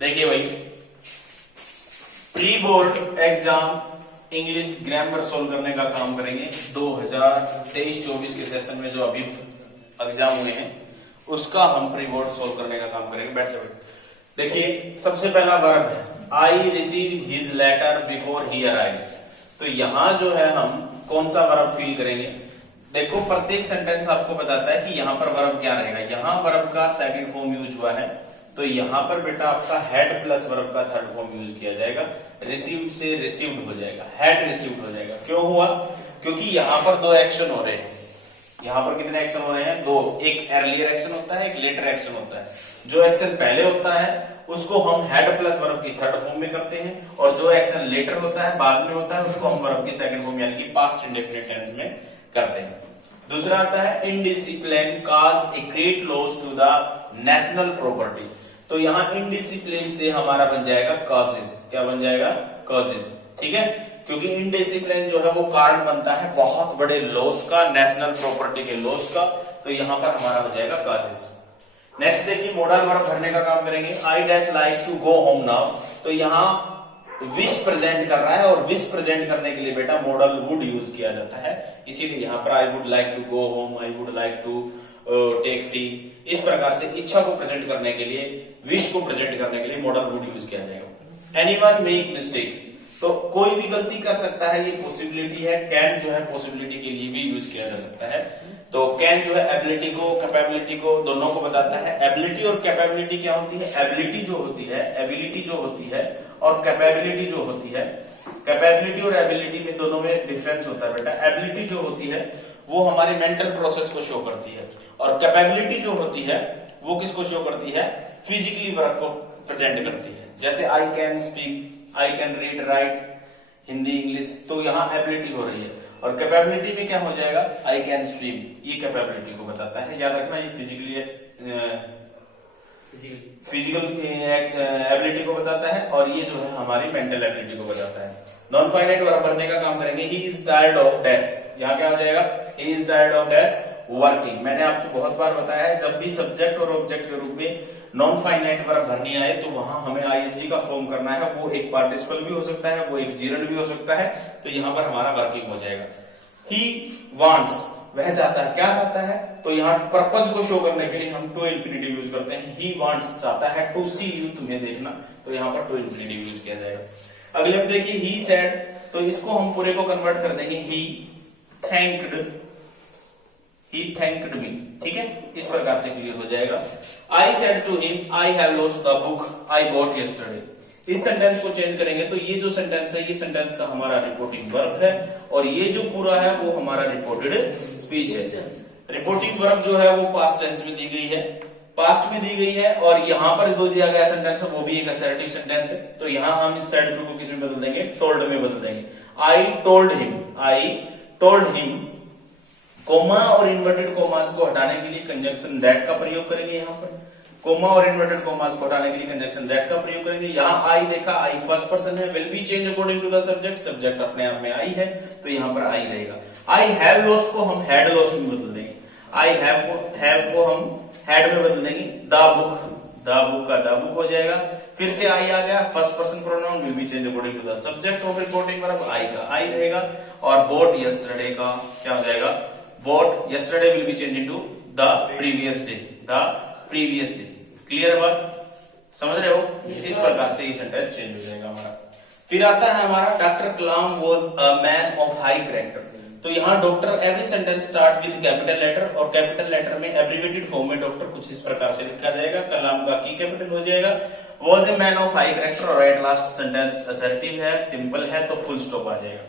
देखिए भाई, pre board exam English grammar solve करने का काम करेंगे 2023-24 के सेशन में जो अभी एग्जाम हुए हैं उसका हम प्री बोर्ड सोल्व करने का काम करेंगे। बैठ जाओ। देखिए सबसे पहला वर्ब है I receive his letter before he arrive. तो यहां जो है हम कौन सा वर्ब फील करेंगे? देखो प्रत्येक सेंटेंस आपको बताता है कि यहाँ पर वर्ब क्या रहेगा। यहाँ वर्ब का सेकंड फॉर्म यूज हुआ है तो यहाँ पर बेटा आपका हैड प्लस वर्ब का थर्ड फॉर्म यूज किया जाएगा। रिसीव्ड से रिसीव्ड हो जाएगा, हैड रिसीव्ड हो जाएगा। क्यों हुआ? क्योंकि यहाँ पर दो एक्शन हो रहे हैं। यहाँ पर कितने एक्शन हो रहे हैं? दो। एक अर्लियर एक्शन होता है, एक लेटर एक्शन होता है। जो एक्शन पहले होता है उसको हम हैड प्लस वर्ब की थर्ड फॉर्म में करते हैं और जो एक्शन लेटर होता है बाद में होता है उसको हम वर्ब की सेकंड फॉर्म यानी कि पास्ट इंडेफिनिट टेंस में करते हैं। दूसरा आता है indiscipline cause a great loss to the national property. तो यहाँ इनडिसिप्लिन से हमारा बन जाएगा कॉजेज। क्या बन जाएगा? कॉजेज। ठीक है, क्योंकि इनडिसिप्लिन जो है वो कारण बनता है बहुत बड़े लॉस का, नेशनल प्रॉपर्टी के लॉस का। तो यहाँ पर हमारा हो जाएगा कॉजेज। नेक्स्ट देखिए मॉडल वर्ब भरने का काम करेंगे। I dash like to go home now. तो यहाँ विश प्रेजेंट कर रहा है और विश प्रेजेंट करने के लिए बेटा मॉडल वुड यूज किया जाता है। इसीलिए यहाँ पर I would like to go home, I would like to take tea. इस प्रकार से इच्छा को प्रेजेंट करने के लिए, विश को प्रेजेंट करने के लिए मॉडल वुड यूज किया जाएगा। Anyone make mistakes. तो कोई भी गलती कर सकता है, ये पॉसिबिलिटी है। कैन जो है पॉसिबिलिटी के लिए भी यूज किया जा सकता है। तो कैन जो है एबिलिटी को, कैपेबिलिटी को, दोनों को बताता है। एबिलिटी और कैपेबिलिटी क्या होती है? एबिलिटी जो होती है, एबिलिटी जो होती है और कैपेबिलिटी जो होती है, कैपेबिलिटी और एबिलिटी में दोनों में डिफरेंस होता है बेटा। एबिलिटी जो होती है वो हमारे मेंटल प्रोसेस को शो करती है और कैपेबिलिटी जो होती है वो किसको शो करती है? फिजिकली वर्क को प्रेजेंट करती है। जैसे I can speak, I can read write, Hindi English. तो यहाँ एबिलिटी हो रही है। और कैपेबिलिटी में क्या हो जाएगा? I can swim. ये कैपेबिलिटी को बताता है। याद रखना, ये फिजिकल एबिलिटी को बताता है और ये जो है हमारी मेंटल एबिलिटी को बताता है। नॉन फाइनाइट वर्ब भरने का काम करेंगे। He is tired of dash. यहाँ क्या हो जाएगा? He is tired of dash working. मैंने आपको बहुत बार बताया है जब भी सब्जेक्ट और ऑब्जेक्ट के रूप में नॉन फाइनाइट वर्ब भरनी आए तो वहां हमें आईएनजी का फॉर्म करना है। वो एक पार्टिसिपल भी हो सकता है, वो एक जीरंड भी हो सकता है। तो यहाँ पर हमारा वर्किंग हो जाएगा। ही वांट्स, वह चाहता है। क्या चाहता है? तो यहाँ पर्पज को शो करने के लिए हम टू इन्फिनिटिव यूज करते हैं। ही वांट्स चाहता है टू सी यू, तुम्हें देखना। तो यहाँ पर टू इन्फिनिटिव यूज किया जाएगा। अगले में देखिए ही सेड। तो इसको हम पूरे को कन्वर्ट कर देंगे he thanked, he thanked me। ठीक है, इस प्रकार से क्लियर हो जाएगा। I said to him, I have lost the book I bought yesterday। इस सेंटेंस को चेंज करेंगे तो ये जो सेंटेंस है ये सेंटेंस का हमारा रिपोर्टिंग वर्ब है और ये जो पूरा है वो हमारा रिपोर्टेड स्पीच है। रिपोर्टिंग वर्ब जो है वो पास्ट टेंस में दी गई है, पास्ट में दी गई है और यहाँ पर जो दिया गया सेंटेंस है वो भी एक असर्टिव सेंटेंस है। तो यहाँ हम इस सेड को किस में बदल देंगे? टोल्ड में बदल देंगे। I told him, I told him। Comma और इन्वर्टेड कोमास को हटाने के लिए कंजंक्शन दैट का प्रयोग करेंगे। यहाँ पर कोमा और इन्वर्टेड कोमास को हटाने के लिए कंजंक्शन दैट का प्रयोग करेंगे। यहाँ आई देखा, आई फर्स्ट पर्सन है, will be change according to the subject. Subject अपने आप में आई है तो यहाँ पर आई रहेगा। आई हैव लॉस्ट को हम हैड लॉस्ट में बदल देंगे। आई हैव को हम हैड में बदल देंगे। द बुक का द बुक हो जाएगा। फिर से आई आ गया, first person pronoun, will be change according to the subject of reporting verb. I का आई रहेगा और बोट यस्टरडे का क्या हो जाएगा? Bought yesterday will be changed into the previous day, the previous day। Clear है बात? समझ रहे हो? इस प्रकार से ये सेंटेंस चेंज हो जाएगा हमारा। फिर आता है हमारा doctor Kalam was a man of high character. तो यहाँ doctor, every sentence start with capital letter और कैपिटल लेटर में एब्रिविएटेड फॉर्म में डॉक्टर कुछ इस प्रकार से लिखा जाएगा। कलाम का की कैपिटल हो जाएगा। Was a man of high character और राइट लास्ट सेंटेंस असर्टिव है, सिंपल है तो फुल स्टॉप आ जाएगा।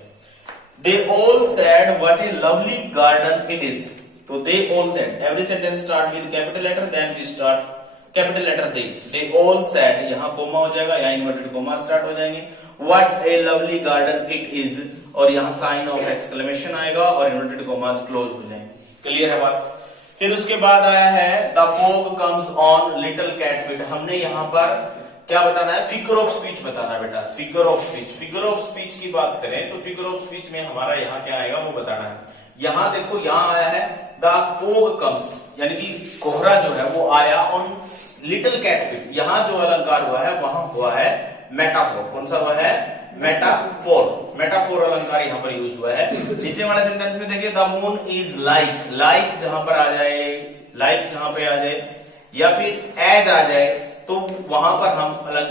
They all said what a lovely garden it is। तो they all said, every sentence start with capital letter, then we start capital letter they। They all said, यहाँ coma हो जाएगा, यहाँ inverted coma start हो जाएंगे। What a lovely garden it is और यहाँ sign of exclamation आएगा और इन्वर्टेड कोमा क्लोज हो जाएंगे। क्लियर है बात? फिर उसके बाद आया है the fog comes on little cat feet। हमने यहाँ पर क्या बताना है? फिगर ऑफ स्पीच बताना बेटा। Figure of speech, figure of speech की बात करें तो फिगर ऑफ स्पीच में हमारा यहाँ क्या आएगा वो बताना है। यहाँ देखो, यहाँ आया है द फोग कम्स, यानी कि कोहरा जो है वो आया ऑन लिटिल कैट फिट, यहां जो अलंकार हुआ है वहां हुआ है मेटाफोर। कौन सा हुआ है? मेटाफोर। मेटाफोर अलंकार यहां पर यूज हुआ है। नीचे वाले सेंटेंस में देखिए, the moon is like, like जहां पर आ जाए, लाइक जहां पे आ जाए या फिर एज आ जाए तो वहां पर हम अलंकार